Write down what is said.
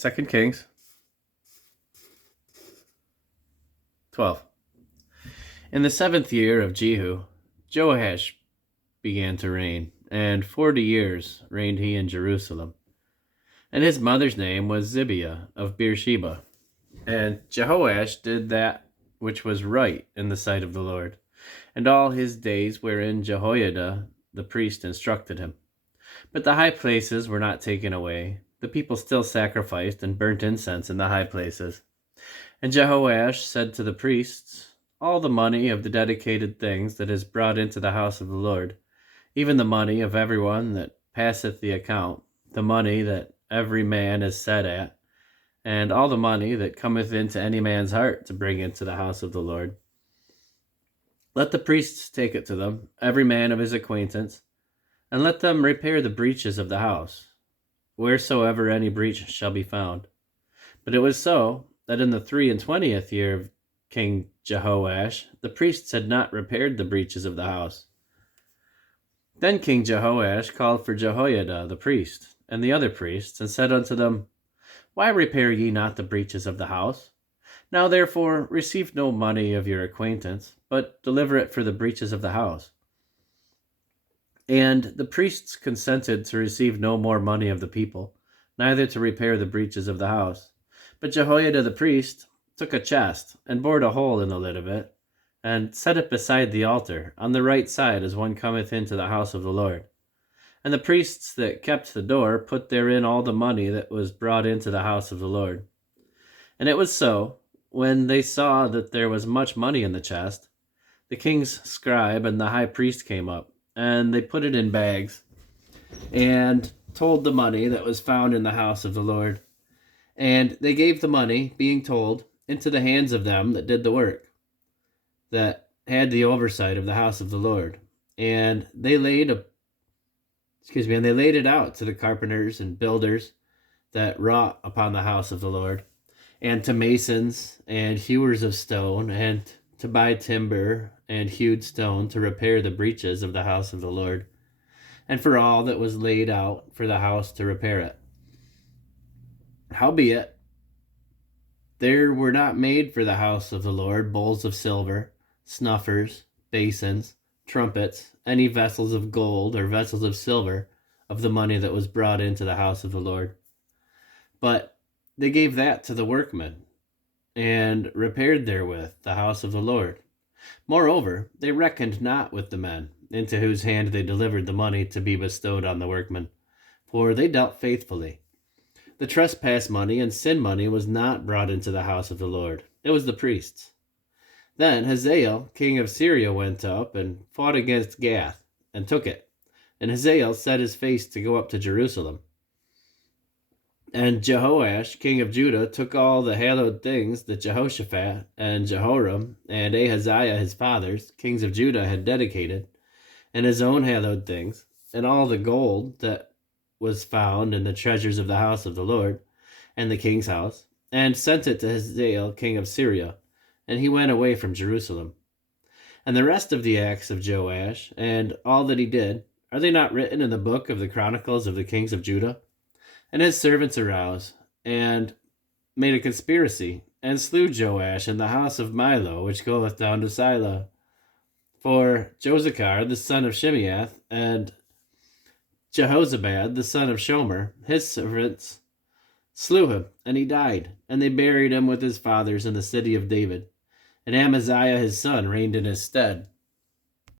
2 Kings 12. In the 7th year of Jehu, Joash began to reign, and 40 years reigned he in Jerusalem. And his mother's name was Zibiah of Beersheba. And Jehoash did that which was right in the sight of the Lord, and all his days wherein Jehoiada the priest instructed him. But the high places were not taken away. The people still sacrificed and burnt incense in the high places. And Jehoash said to the priests, all the money of the dedicated things that is brought into the house of the Lord, even the money of everyone that passeth the account, the money that every man is set at, and all the money that cometh into any man's heart to bring into the house of the Lord. Let the priests take it to them, every man of his acquaintance, and let them repair the breaches of the house, wheresoever any breach shall be found. But it was so, that in the 23rd year of King Jehoash, the priests had not repaired the breaches of the house. Then King Jehoash called for Jehoiada the priest, and the other priests, and said unto them, why repair ye not the breaches of the house? Now therefore receive no money of your acquaintance, but deliver it for the breaches of the house. And the priests consented to receive no more money of the people, neither to repair the breaches of the house. But Jehoiada the priest took a chest, and bored a hole in the lid of it, and set it beside the altar, on the right side as one cometh into the house of the Lord. And the priests that kept the door put therein all the money that was brought into the house of the Lord. And it was so, when they saw that there was much money in the chest, the king's scribe and the high priest came up, and they put it in bags, and told the money that was found in the house of the Lord. And they gave the money, being told, into the hands of them that did the work, that had the oversight of the house of the Lord. And they laid it out to the carpenters and builders that wrought upon the house of the Lord, and to masons and hewers of stone, and to buy timber and hewed stone to repair the breaches of the house of the Lord, and for all that was laid out for the house to repair it. Howbeit, there were not made for the house of the Lord bowls of silver, snuffers, basins, trumpets, any vessels of gold or vessels of silver of the money that was brought into the house of the Lord. But they gave that to the workmen, and repaired therewith the house of the Lord. Moreover, they reckoned not with the men, into whose hand they delivered the money to be bestowed on the workmen, for they dealt faithfully. The trespass money and sin money was not brought into the house of the Lord. It was the priests. Then Hazael, king of Syria, went up and fought against Gath, and took it. And Hazael set his face to go up to Jerusalem. And Jehoash, king of Judah, took all the hallowed things that Jehoshaphat and Jehoram and Ahaziah his fathers, kings of Judah, had dedicated, and his own hallowed things, and all the gold that was found in the treasures of the house of the Lord, and the king's house, and sent it to Hazael, king of Syria, and he went away from Jerusalem. And the rest of the acts of Joash, and all that he did, are they not written in the book of the Chronicles of the kings of Judah? And his servants arose, and made a conspiracy, and slew Joash in the house of Milo, which goeth down to Silah. For Josachar, the son of Shimeath, and Jehozabad, the son of Shomer, his servants, slew him, and he died, and they buried him with his fathers in the city of David. And Amaziah his son reigned in his stead.